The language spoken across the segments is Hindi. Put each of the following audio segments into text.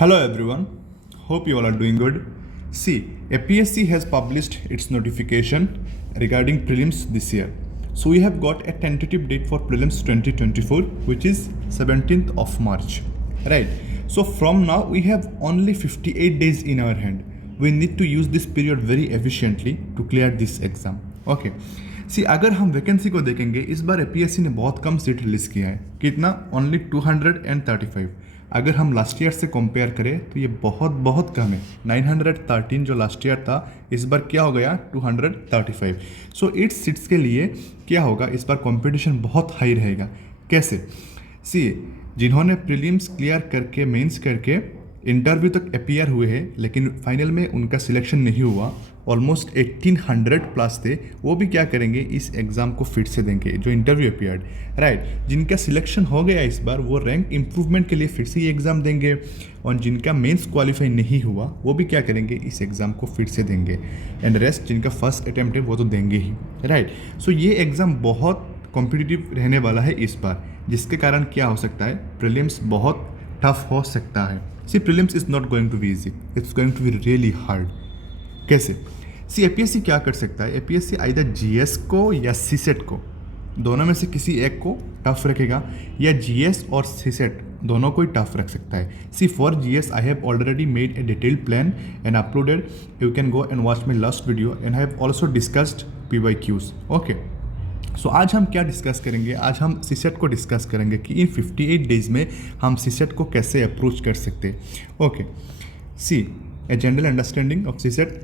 Hello everyone, hope you all are doing good. See, APSC has published its notification regarding prelims this year. So we have got a tentative date for prelims 2024 which is 17th of March. Right. So from now we have only 58 days in our hand. We need to use this period very efficiently to clear this exam. Okay. सी अगर हम वैकेंसी को देखेंगे इस बार एपीएससी ने बहुत कम सीट रिलीज किया है. कितना? ओनली 235. अगर हम लास्ट ईयर से कंपेयर करें तो ये बहुत बहुत कम है. 913 जो लास्ट ईयर था इस बार क्या हो गया 235. सो 8 सीट्स के लिए क्या होगा, इस बार कंपटीशन बहुत हाई रहेगा. कैसे? सी जिन्होंने प्रीलिम्स क्लियर करके मेंस करके इंटरव्यू तक अपीयर हुए हैं लेकिन फाइनल में उनका सिलेक्शन नहीं हुआ, ऑलमोस्ट 1800 प्लस थे, वो भी क्या करेंगे, इस एग्ज़ाम को फिर से देंगे जो इंटरव्यू अपीयर्ड. राइट. जिनका सिलेक्शन हो गया इस बार वो रैंक इम्प्रूवमेंट के लिए फिर से ये एग्ज़ाम देंगे और जिनका मेंस क्वालिफाई नहीं हुआ वो भी क्या करेंगे, इस एग्ज़ाम को फिर से देंगे. एंड रेस्ट जिनका फर्स्ट अटैम्प्ट है वो तो देंगे ही. राइट. सो ये एग्ज़ाम बहुत कॉम्पिटिटिव रहने वाला है इस बार, जिसके कारण क्या हो सकता है, प्रीलिम्स बहुत टफ हो सकता है. See prelims is not going to be easy, it's going to be really hard. कैसे? सी एपीएससी क्या कर सकता है, एपीएससी आइदर जीएस को या सीसेट को, दोनों में से किसी एक को टफ रखेगा, या जीएस और सीसेट दोनों को ही टफ रख सकता है. See for GS I have already made a detailed plan and uploaded. You can go and watch my last video and I have also discussed PYQs. Okay. So आज हम क्या डिस्कस करेंगे, आज हम सीसेट को डिस्कस करेंगे कि इन 58 डेज़ में हम सीसेट को कैसे अप्रोच कर सकते हैं. Okay. See a general understanding of CSAT.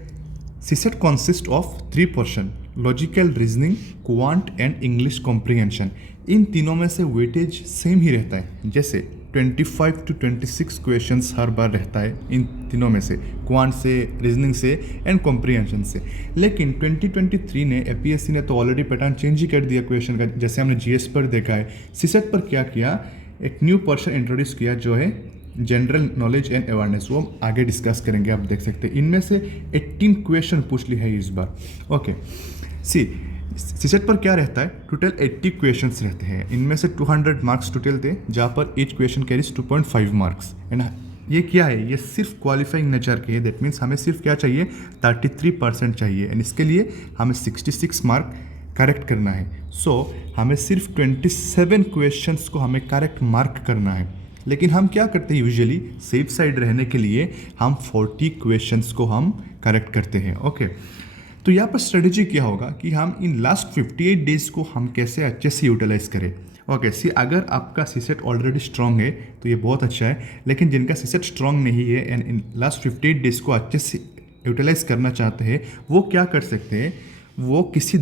CSAT consist of 3 portion, logical reasoning, quant and English comprehension. इन तीनों में से वेटेज सेम ही रहता है, जैसे 25 to 26 क्वेश्चंस हर बार रहता है इन तीनों में से, क्वांट से, रीजनिंग से एंड कॉम्प्रिहेंशन से. लेकिन 2023 ने एपीएससी ने तो ऑलरेडी पैटर्न चेंज ही कर दिया क्वेश्चन का, जैसे हमने जीएस पर देखा है. सीसेट पर क्या किया, एक न्यू पोर्शन इंट्रोड्यूस किया जो है जनरल नॉलेज एंड अवेयरनेस. वो हम आगे डिस्कस करेंगे, आप देख सकते हैं. इनमें से 18 क्वेश्चन पूछ ली है इस बार. ओके. सी सीसेट पर क्या रहता है, टोटल 80 क्वेश्चंस रहते हैं. इनमें से 200 मार्क्स टोटल थे, जहाँ पर each question carries 2.5 marks. And ये क्या है, ये सिर्फ क्वालिफाइंग नेचर के है. दैट मीन्स हमें सिर्फ क्या चाहिए, 33% चाहिए. एंड इसके लिए हमें 66 मार्क करेक्ट करना है. सो हमें सिर्फ 27 क्वेश्चंस को हमें करेक्ट मार्क करना है. लेकिन हम क्या करते हैं, यूजुअली सेफ साइड रहने के लिए हम 40 क्वेश्चंस को हम करेक्ट करते हैं. ओके. तो यहाँ पर स्ट्रेटजी क्या होगा कि हम इन लास्ट 58 डेज़ को हम कैसे अच्छे से यूटिलाइज़ करें. ओके. सी अगर आपका सीसेट ऑलरेडी स्ट्रॉन्ग है तो ये बहुत अच्छा है, लेकिन जिनका सीसेट स्ट्रॉन्ग नहीं है एंड इन लास्ट 58 डेज़ को अच्छे से यूटिलाइज़ करना चाहते हैं, वो क्या कर सकते हैं, वो किसी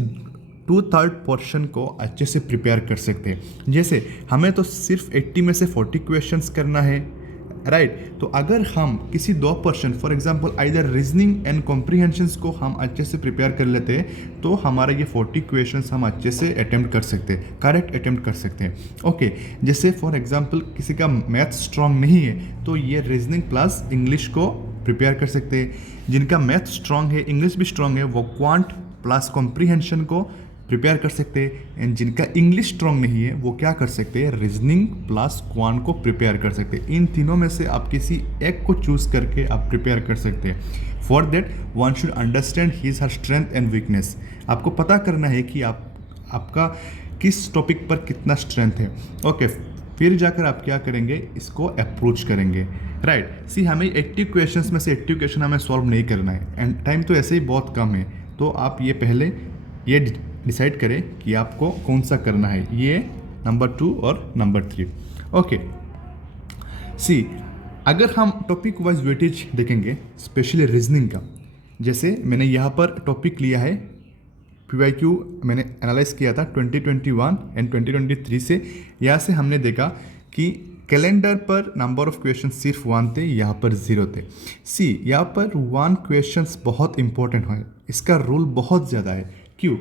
2/3 पोर्शन को अच्छे से प्रिपेयर कर सकते हैं. जैसे हमें तो सिर्फ 80 में से 40 क्वेश्चंस करना है. राइट. तो अगर हम किसी 2%, for example either reasoning and comprehensions को हम अच्छे से प्रिपेयर कर लेते हैं तो हमारा ये 40 क्वेश्चंस हम अच्छे से अटेम्प्ट कर सकते हैं, करेक्ट अटेम्प्ट कर सकते हैं. ओके. जैसे फॉर एग्जांपल किसी का मैथ स्ट्रॉन्ग नहीं है तो ये रीजनिंग प्लस इंग्लिश को प्रिपेयर कर सकते हैं. जिनका मैथ स्ट्रॉन्ग है, इंग्लिश भी स्ट्रॉन्ग है, वो क्वांट प्लस कॉम्प्रिहेंशन को प्रिपेयर कर सकते हैं. एंड जिनका इंग्लिश स्ट्रॉन्ग नहीं है वो क्या कर सकते हैं, रीजनिंग प्लस क्वांट को प्रिपेयर कर सकते हैं. इन तीनों में से आप किसी एक को चूज़ करके आप प्रिपेयर कर सकते हैं. For that one should understand his her strength and weakness. आपको पता करना है कि आपका किस टॉपिक पर कितना स्ट्रेंथ है. ओके. फिर जाकर आप क्या करेंगे, इसको अप्रोच करेंगे. राइट. सी हमें 80 क्वेश्चंस में से 80 क्वेश्चन हमें सॉल्व नहीं करना है एंड टाइम तो ऐसे ही बहुत कम है. तो आप ये पहले ये डिसाइड करें कि आपको कौन सा करना है, ये नंबर 2 और नंबर 3. ओके. सी अगर हम टॉपिक वाइज वेटेज देखेंगे, स्पेशली रीजनिंग का, जैसे मैंने यहाँ पर टॉपिक लिया है, PYQ मैंने एनालाइज किया था 2021 एंड 2023 से. यहाँ से हमने देखा कि कैलेंडर पर नंबर ऑफ क्वेश्चन सिर्फ 1 थे, यहाँ पर 0 थे. सी यहाँ पर 1 क्वेश्चंस बहुत इंपॉर्टेंट है, इसका रोल बहुत ज़्यादा है. क्यों?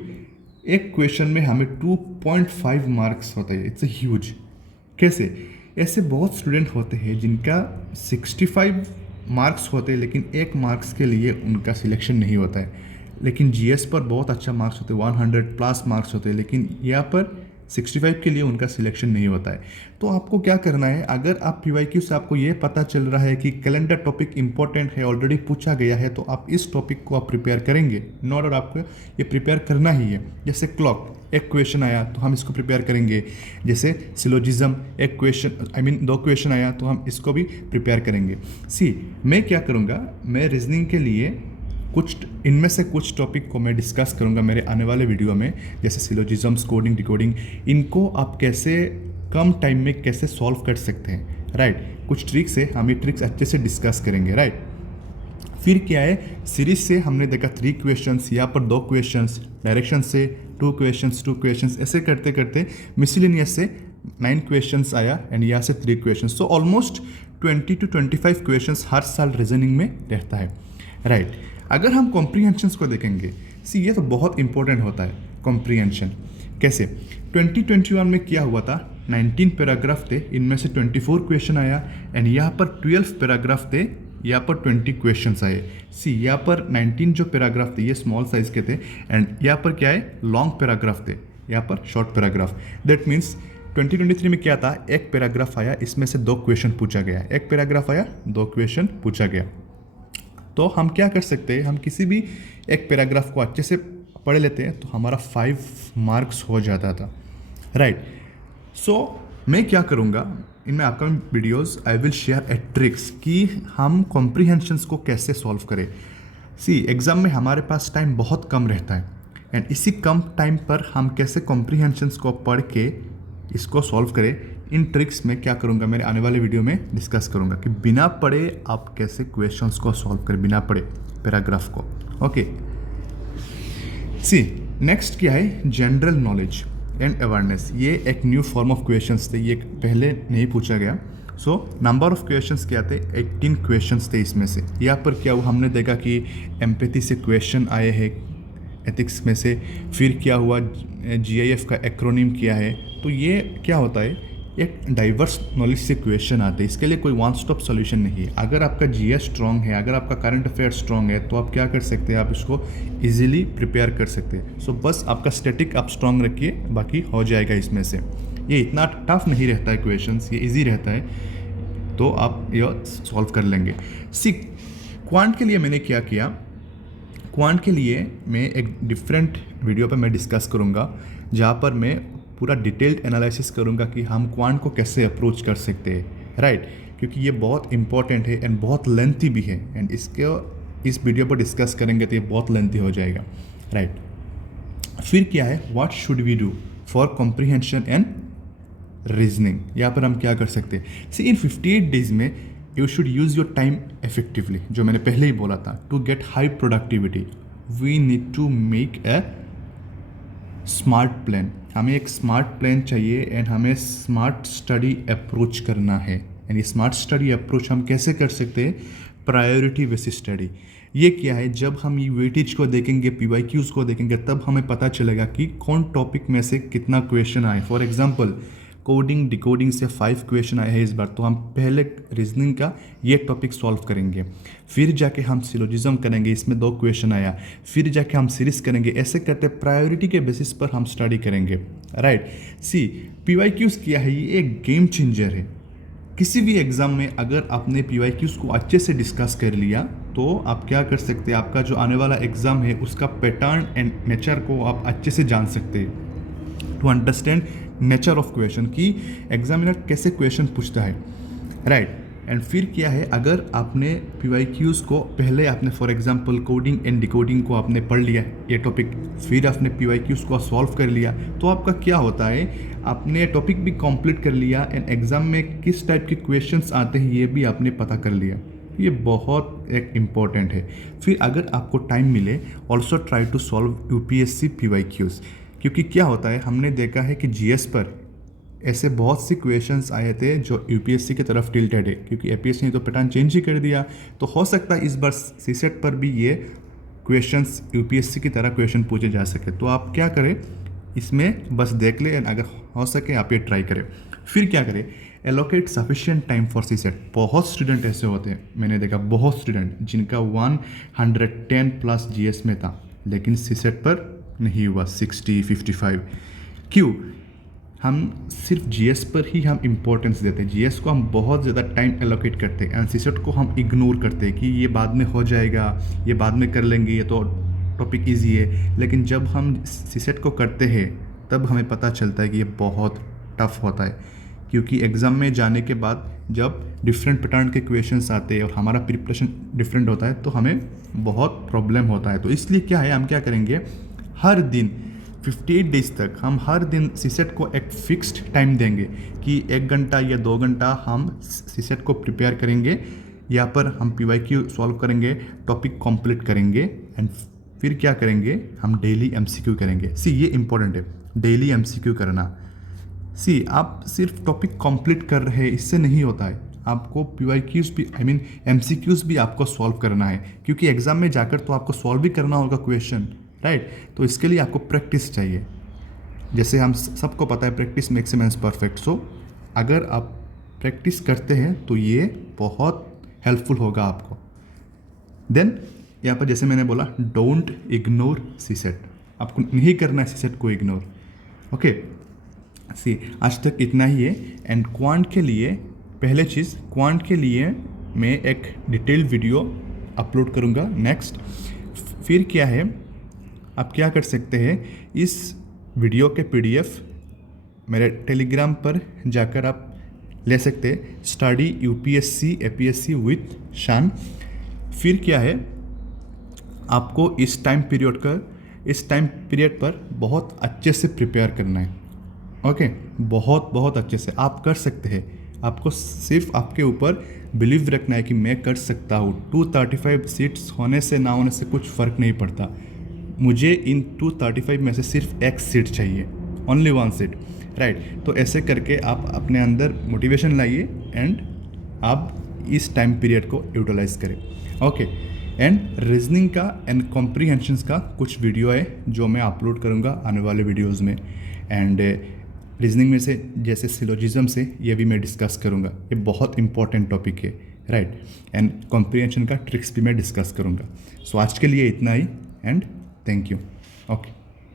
एक क्वेश्चन में हमें 2.5 मार्क्स होता है. It's a huge. कैसे? ऐसे बहुत स्टूडेंट होते हैं जिनका 65 मार्क्स होते हैं लेकिन 1 मार्क्स के लिए उनका सिलेक्शन नहीं होता है. लेकिन जीएस पर बहुत अच्छा मार्क्स होते हैं, 100 प्लस मार्क्स होते हैं, लेकिन यहाँ पर 65 के लिए उनका सिलेक्शन नहीं होता है। तो आपको क्या करना है, अगर आप PYQ से आपको ये पता चल रहा है कि कैलेंडर टॉपिक इंपॉर्टेंट है, ऑलरेडी पूछा गया है, तो आप इस टॉपिक को आप प्रिपेयर करेंगे। इन ऑर्डर आपको ये प्रिपेयर करना ही है। जैसे क्लॉक, एक क्वेश्चन आया तो हम इसको प्रिपेयर करेंगे। जैसे सिलोजिज्म, एक क्वेश्चन 2 क्वेश्चन आया तो हम इसको भी प्रिपेयर करेंगे। मैं क्या करूँगा, मैं रीजनिंग के लिए इनमें से कुछ टॉपिक को मैं डिस्कस करूंगा मेरे आने वाले वीडियो में। जैसे सिलोजिज्म्स, कोडिंग, डिकोडिंग, इनको आप कैसे कम टाइम में कैसे सॉल्व कर सकते हैं, राइट। कुछ ट्रिक्स है, हम ये ट्रिक्स अच्छे से डिस्कस करेंगे, राइट। फिर क्या है, सीरीज से हमने देखा 3 क्वेश्चंस, यहाँ पर 2 क्वेश्चंस, डायरेक्शन से 2 क्वेश्चंस, ऐसे करते करते मिसलेनियस से 9 क्वेश्चंस आया एंड यहाँ से 3 questions. So almost 20 to 25 questions हर साल रीजनिंग में रहता है, राइट। अगर हम कॉम्प्रीहेंशंस को देखेंगे, ये तो बहुत इंपॉर्टेंट होता है कॉम्प्रीहेंशन। कैसे, 2021 में क्या हुआ था, 19 पैराग्राफ थे, इनमें से 24 क्वेश्चन आया एंड यहाँ पर 12 पैराग्राफ थे, यहाँ पर 20 क्वेश्चंस आए। यहाँ पर 19 जो पैराग्राफ थे ये स्मॉल साइज के थे एंड यहाँ पर क्या है, लॉन्ग पैराग्राफ थे, यहाँ पर शॉर्ट पैराग्राफ। दैट मीन्स 2023 में क्या था, एक पैराग्राफ आया, इसमें से 2 क्वेश्चन पूछा गया, एक पैराग्राफ आया, 2 क्वेश्चन पूछा गया। तो हम क्या कर सकते हैं, हम किसी भी एक पैराग्राफ को अच्छे से पढ़ लेते हैं तो हमारा 5 मार्क्स हो जाता था, राइट। सो मैं क्या करूँगा, इनमें upcoming videos I will share A tricks कि हम कॉम्प्रीहेंशंस को कैसे सॉल्व करें। एग्ज़ाम में हमारे पास टाइम बहुत कम रहता है एंड इसी कम टाइम पर हम कैसे कॉम्प्रीहेंशंस को पढ़ के इसको सॉल्व करें। इन ट्रिक्स में क्या करूंगा, मेरे आने वाले वीडियो में डिस्कस करूंगा कि बिना पढ़े आप कैसे क्वेश्चंस को सॉल्व करें, बिना पढ़े पैराग्राफ को। ओके, नेक्स्ट क्या है, जनरल नॉलेज एंड अवेयरनेस। ये एक न्यू फॉर्म ऑफ क्वेश्चंस थे, ये पहले नहीं पूछा गया। नंबर ऑफ क्वेश्चंस क्या थे, 18 क्वेश्चंस थे इसमें से। यहाँ पर क्या हुआ, हमने देखा कि एम्पैथी से क्वेश्चन आए हैं, एथिक्स में से। फिर क्या हुआ, GIF का एक्रोनिम क्या है। तो ये क्या होता है, एक डाइवर्स नॉलेज से क्वेश्चन आते हैं। इसके लिए कोई वन स्टॉप सॉल्यूशन नहीं है। अगर आपका GS स्ट्रॉन्ग है, अगर आपका करंट अफेयर स्ट्रॉन्ग है, तो आप क्या कर सकते हैं, आप इसको इजीली प्रिपेयर कर सकते हैं। बस आपका स्टैटिक आप स्ट्रॉन्ग रखिए, बाकी हो जाएगा इसमें से। ये इतना टफ नहीं रहता है क्वेश्चंस, ये इजी रहता है, तो आप ये सॉल्व कर लेंगे। क्वांट के लिए मैंने क्या किया, क्वांट के लिए मैं एक डिफरेंट वीडियो पर मैं डिस्कस करूँगा, जहाँ पर मैं पूरा डिटेल्ड एनालिसिस करूँगा कि हम क्वांट को कैसे अप्रोच कर सकते हैं, राइट। क्योंकि ये बहुत इंपॉर्टेंट है एंड बहुत लेंथी भी है एंड इस वीडियो पर डिस्कस करेंगे तो ये बहुत लेंथी हो जाएगा, राइट। फिर क्या है, what should we do for comprehension and reasoning. यहाँ पर हम क्या कर सकते हैं, इन 58 डेज में you should use your time effectively, जो मैंने पहले ही बोला था। To get high productivity we need to make a smart plan. हमें एक स्मार्ट प्लान चाहिए एंड हमें स्मार्ट स्टडी अप्रोच करना है। एंड ये स्मार्ट स्टडी अप्रोच हम कैसे कर सकते हैं, प्रायोरिटी बेसिस स्टडी। ये क्या है, जब हम ये वेटेज को देखेंगे, PYQs को देखेंगे, तब हमें पता चलेगा कि कौन टॉपिक में से कितना क्वेश्चन आए। फॉर एग्जांपल कोडिंग डिकोडिंग से 5 क्वेश्चन आए हैं इस बार, तो हम पहले रीजनिंग का ये टॉपिक सॉल्व करेंगे, फिर जाके हम सिलोजिज्म करेंगे, इसमें 2 क्वेश्चन आया, फिर जाके हम सीरीज करेंगे। ऐसे करते प्रायोरिटी के बेसिस पर हम स्टडी करेंगे, राइट। PYQs क्या है, ये एक गेम चेंजर है। किसी भी एग्ज़ाम में अगर आपने PYQs को अच्छे से डिस्कस कर लिया तो आप क्या कर सकते हैं, आपका जो आने वाला एग्ज़ाम है उसका पैटर्न एंड नेचर को आप अच्छे से जान सकते हैं। To understand nature of question, कि एग्जामिनर कैसे क्वेश्चन पूछता है, राइट। एंड फिर क्या है, अगर आपने PYQs को पहले आपने for example coding and decoding को आपने पढ़ लिया ये टॉपिक, फिर आपने PYQs को सॉल्व कर लिया, तो आपका क्या होता है, आपने टॉपिक भी कंप्लीट कर लिया एंड एग्ज़ाम में किस टाइप के क्वेश्चंस आते हैं ये भी आपने पता कर लिया। ये बहुत एक इम्पॉर्टेंट है। फिर अगर आपको टाइम मिले, also try to solve UPSC PYQs, क्योंकि क्या होता है, हमने देखा है कि GS पर ऐसे बहुत सी क्वेश्चंस आए थे जो UPSC की तरफ टिल्टेड है, क्योंकि APSC ने तो पैटर्न चेंज ही कर दिया। तो हो सकता है इस बार CSET पर भी ये क्वेश्चंस UPSC की तरह क्वेश्चन पूछे जा सके। तो आप क्या करें, इसमें बस देख ले, अगर हो सके आप ये ट्राई करें। फिर क्या करें, allocate sufficient time for CSET। बहुत स्टूडेंट ऐसे होते हैं, मैंने देखा बहुत स्टूडेंट जिनका 110+ GS में था, लेकिन CSET पर नहीं हुआ 60, 55। क्यों? हम सिर्फ जीएस पर ही हम इम्पोर्टेंस देते हैं, जीएस को हम बहुत ज़्यादा टाइम एलोकेट करते हैं, एनसीसेट को हम इग्नोर करते हैं कि ये बाद में हो जाएगा, ये बाद में कर लेंगे, ये तो टॉपिक ईजी है। लेकिन जब हम सीसेट को करते हैं तब हमें पता चलता है कि ये बहुत टफ होता है, क्योंकि एग्ज़ाम में जाने के बाद जब डिफरेंट पैटर्न के क्वेश्चंस आते हैं और हमारा प्रिपरेशन डिफरेंट होता है तो हमें बहुत प्रॉब्लम होता है। तो इसलिए क्या है, हम क्या करेंगे, हर दिन 58 डेज तक हम हर दिन सीसेट को एक फिक्स्ड टाइम देंगे कि 1 घंटा या 2 घंटा हम सीसेट को प्रिपेयर करेंगे, यहाँ पर हम पीवाईक्यू सॉल्व करेंगे, टॉपिक कंप्लीट करेंगे एंड फिर क्या करेंगे, हम डेली एमसीक्यू करेंगे। सी ये इंपॉर्टेंट है, डेली एमसीक्यू करना। सी आप सिर्फ टॉपिक कंप्लीट कर रहे हैं इससे नहीं होता है, आपको पीवाईक्यूज भी एमसीक्यूज भी आपको सॉल्व करना है, क्योंकि एग्जाम में जाकर तो आपको सॉल्व भी करना होगा क्वेश्चन, राइट। तो इसके लिए आपको प्रैक्टिस चाहिए। जैसे हम सबको पता है practice makes a man perfect. So अगर आप प्रैक्टिस करते हैं तो ये बहुत हेल्पफुल होगा आपको। देन यहाँ पर जैसे मैंने बोला, डोंट इग्नोर सीसेट, आपको नहीं करना है सीसेट को इग्नोर। ओके सी आज तक इतना ही है। एंड क्वांट के लिए पहले चीज़, क्वांट के लिए मैं एक डिटेल वीडियो अपलोड करूँगा नेक्स्ट। फिर क्या है, आप क्या कर सकते हैं, इस वीडियो के पीडीएफ मेरे टेलीग्राम पर जाकर आप ले सकते हैं, स्टडी यूपीएससी एपीएससी विथ शान। फिर क्या है, आपको इस टाइम पीरियड पर बहुत अच्छे से प्रिपेयर करना है। ओके बहुत अच्छे से आप कर सकते हैं। आपको सिर्फ आपके ऊपर बिलीव रखना है कि मैं कर सकता हूँ। 235 सीट्स होने से ना होने से कुछ फ़र्क नहीं पड़ता। मुझे इन 235 में से सिर्फ एक सीट चाहिए, ओनली 1 सीट, राइट। तो ऐसे करके आप अपने अंदर मोटिवेशन लाइए एंड आप इस टाइम पीरियड को यूटिलाइज करें। ओके एंड रीजनिंग का एंड कॉम्प्रीहेंशंस का कुछ वीडियो है जो मैं अपलोड करूँगा आने वाले वीडियोज़ में। एंड रीजनिंग में से जैसे सिलोजिज्म से ये भी मैं डिस्कस करूँगा, ये बहुत इंपॉर्टेंट टॉपिक है, राइट। एंड कॉम्प्रीहेंशन का ट्रिक्स भी मैं डिस्कस करूँगा। सो आज के लिए इतना ही एंड थैंक यू। ओके।